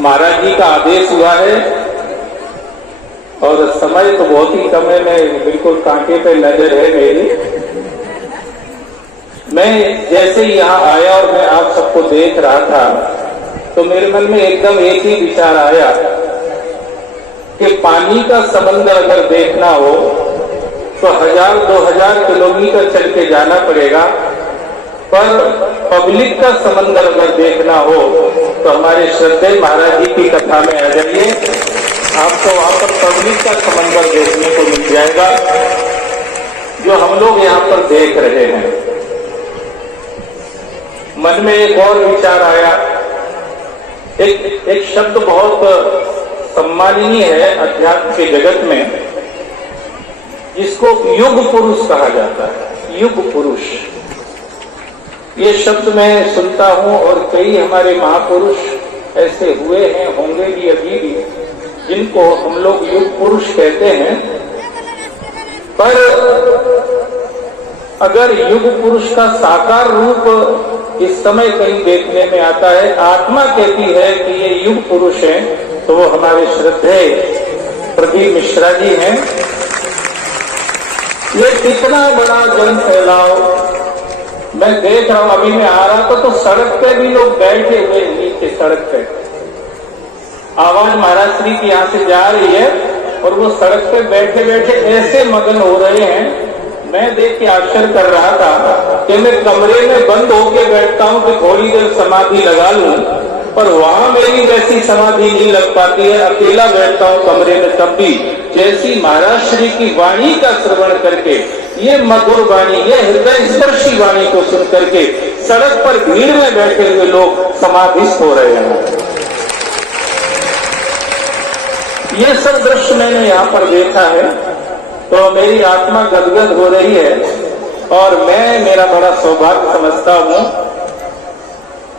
महाराज जी का आदेश हुआ है और समय तो बहुत ही कम है, मैं बिल्कुल कांटे पे नजर है मेरी। मैं जैसे ही यहाँ आया और मैं आप सबको देख रहा था तो मेरे मन में एकदम एक ही विचार आया कि पानी का समंदर अगर देखना हो तो 1000-2000 किलोमीटर चल के जाना पड़ेगा, पर पब्लिक का समंदर अगर देखना हो तो हमारे श्रद्धेय महाराज जी की कथा में आ जाइए, आपको वहां पर पब्लिक का समंदर देखने को मिल जाएगा जो हम लोग यहाँ पर देख रहे हैं। मन में एक और विचार आया, एक शब्द बहुत सम्माननीय है अध्यात्म के जगत में, जिसको युग पुरुष कहा जाता है। युग पुरुष ये शब्द मैं सुनता हूं और कई हमारे महापुरुष ऐसे हुए हैं, होंगे भी अभी भी, जिनको हम लोग युग पुरुष कहते हैं। पर अगर युग पुरुष का साकार रूप इस समय कहीं देखने में आता है, आत्मा कहती है कि ये युग पुरुष हैं, तो वो हमारे श्रद्धेय प्रदीप मिश्रा जी हैं। ये कितना बड़ा जन फैलाव मैं देख रहा हूं। अभी मैं आ रहा था तो सड़क पे भी लोग बैठे हुए नीचे सड़क पे, आवाज महाराज श्री की यहाँ से जा रही है और वो सड़क पे बैठे बैठे ऐसे मगन हो रहे हैं। मैं देख के आश्चर्य कर रहा था कि मैं कमरे में बंद होके बैठता हूं कि थोड़ी देर समाधि लगा लूं, पर वहां मेरी वैसी समाधि नहीं लग पाती है। अकेला बैठता हूं कमरे में तब भी, जैसी महाराज श्री की वाणी का श्रवण करके, ये मधुर वाणी, ये हृदय स्पर्शी वाणी को सुन करके सड़क पर भीड़ में बैठे हुए लोग समाधिस्थ हो रहे हैं। ये सब दृश्य मैंने यहाँ पर देखा है तो मेरी आत्मा गदगद हो रही है और मैं मेरा बड़ा सौभाग्य समझता हूँ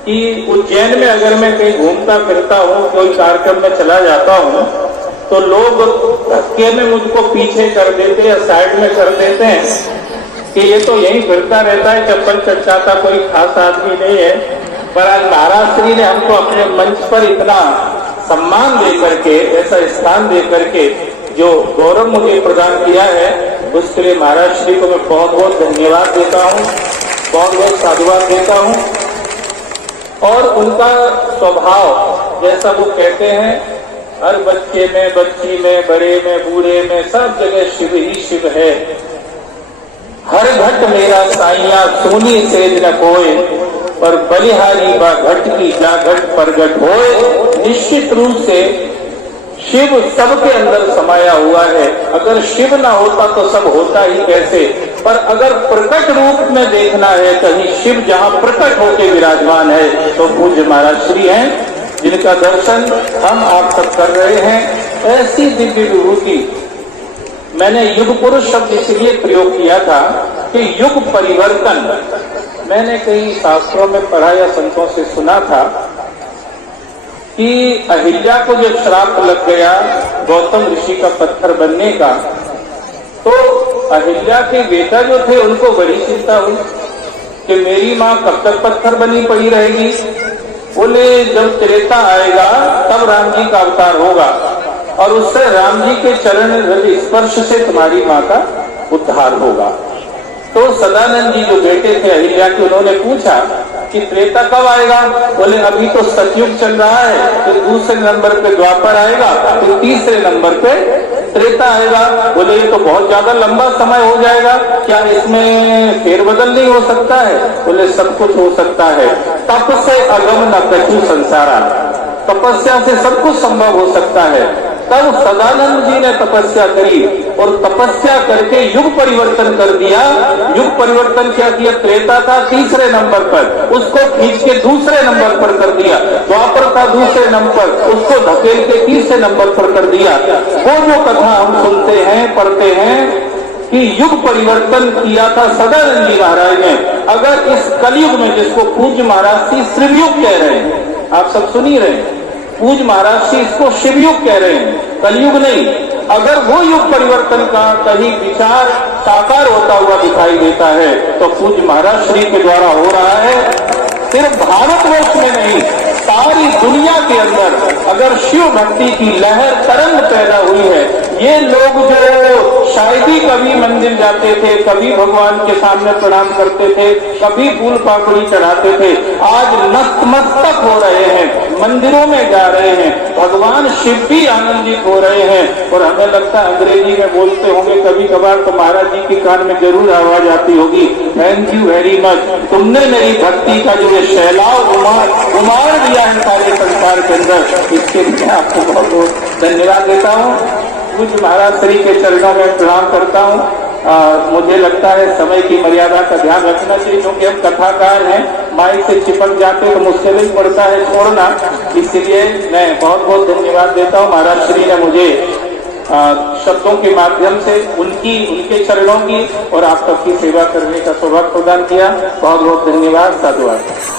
कि उज्जैन में अगर मैं कहीं घूमता फिरता हूँ, कोई कार्यक्रम में चला जाता हूँ, तो लोग धक्के में मुझको पीछे कर देते या साइड में कर देते हैं कि ये तो यहीं फिरता रहता है, चप्पल चटकाता कोई खास आदमी नहीं है। पर आज महाराज श्री ने हमको अपने मंच पर इतना सम्मान दे करके, ऐसा स्थान दे करके जो गौरव मुझे प्रदान किया है, उसके लिए महाराज श्री को मैं बहुत बहुत धन्यवाद देता हूँ, बहुत बहुत साधुवाद देता हूँ। और उनका स्वभाव जैसा वो कहते हैं, हर बच्चे में, बच्ची में, बड़े में, बूढ़े में, सब जगह शिव ही शिव है। हर घट मेरा साइया सोनी सेज न कोय, पर बलिहारी बा घट की जा घट प्रगट होए। निश्चित रूप से शिव सबके अंदर समाया हुआ है। अगर शिव ना होता तो सब होता ही कैसे। पर अगर प्रकट रूप में देखना है कहीं शिव जहाँ प्रकट होके विराजमान है तो पूज्य महाराज श्री हैं, जिनका दर्शन हम आप सब कर रहे हैं। ऐसी दिव्य विभूति, मैंने युग पुरुष शब्द इसलिए प्रयोग किया था कि युग परिवर्तन, मैंने कई शास्त्रों में पढ़ा या संतों से सुना था कि अहिल्या को जब श्राप लग गया गौतम ऋषि का पत्थर बनने का, तो अहिल्या के बेटा जो थे उनको बड़ी चिंता हुई कि मेरी माँ कब तक पत्थर बनी पड़ी रहेगी। बोले जब त्रेता आएगा तब राम जी का अवतार होगा और उससे राम जी के चरण रज स्पर्श से तुम्हारी माँ का उद्धार होगा। तो सदानंद जी जो बेटे थे अहिल्या के, उन्होंने पूछा कि त्रेता कब आएगा। बोले अभी तो सतयुग चल रहा है, फिर दूसरे नंबर पे द्वापर आएगा, फिर तीसरे नंबर पे त्रेता आएगा। बोले ये तो बहुत ज्यादा लंबा समय हो जाएगा, क्या इसमें फेरबदल नहीं हो सकता है। बोले सब कुछ हो सकता है, तप से अगम न कछु संसारा, तपस्या से सब कुछ संभव हो सकता है। तब सदानंद जी ने तपस्या करी और तपस्या करके युग परिवर्तन कर दिया। युग परिवर्तन क्या किया, त्रेता था तीसरे नंबर पर, उसको खींच के दूसरे नंबर पर कर दिया। द्वापर था दूसरे नंबर, उसको धकेल के तीसरे नंबर पर कर दिया। वो जो कथा हम सुनते हैं, पढ़ते हैं कि युग परिवर्तन किया था सदानंद जी महाराज ने। अगर इस कलयुग में, जिसको पूज्य महाराज श्री शिवयुग कह रहे हैं, आप सब सुन ही रहे हैं, पूज्य महाराज श्री इसको शिवयुग कह रहे हैं, कलयुग नहीं। अगर वो युग परिवर्तन का कहीं विचार साकार होता हुआ दिखाई देता है तो पूज्य महाराज श्री के द्वारा हो रहा है। सिर्फ भारतवर्ष में नहीं, सारी दुनिया के के अंदर अगर शिव भक्ति की लहर तरंग पैदा हुई है, ये लोग जो शायद ही कभी मंदिर जाते थे, कभी भगवान के सामने प्रणाम करते थे, कभी फूल पापड़ी चढ़ाते थे, आज नतमस्तक हो रहे हैं, मंदिरों में जा रहे हैं, भगवान शिव भी आनंदित हो रहे हैं। और हमें लगता है अंग्रेजी में बोलते होंगे कभी कभार, तो महाराज जी के कान में जरूर आवाज आती होगी, थैंक यू वेरी मच, तुमने मेरी भक्ति का जो ये सैलाब उमाड़ दिया है सारे संसार के अंदर, इसके लिए आपको बहुत बहुत धन्यवाद देता हूँ। कुछ महाराज श्री के चरणों में प्रणाम करता हूँ। मुझे लगता है समय की मर्यादा का ध्यान रखना चाहिए, क्योंकि हम कथाकार हैं, माइक से चिपक जाते तो मुश्किल ही पड़ता है छोड़ना, इसलिए मैं बहुत बहुत धन्यवाद देता हूँ। महाराज श्री ने मुझे शब्दों के माध्यम से उनके चरणों की और आप सबकी सेवा करने का सौभाग्य प्रदान किया। बहुत बहुत धन्यवाद, साधुवाद।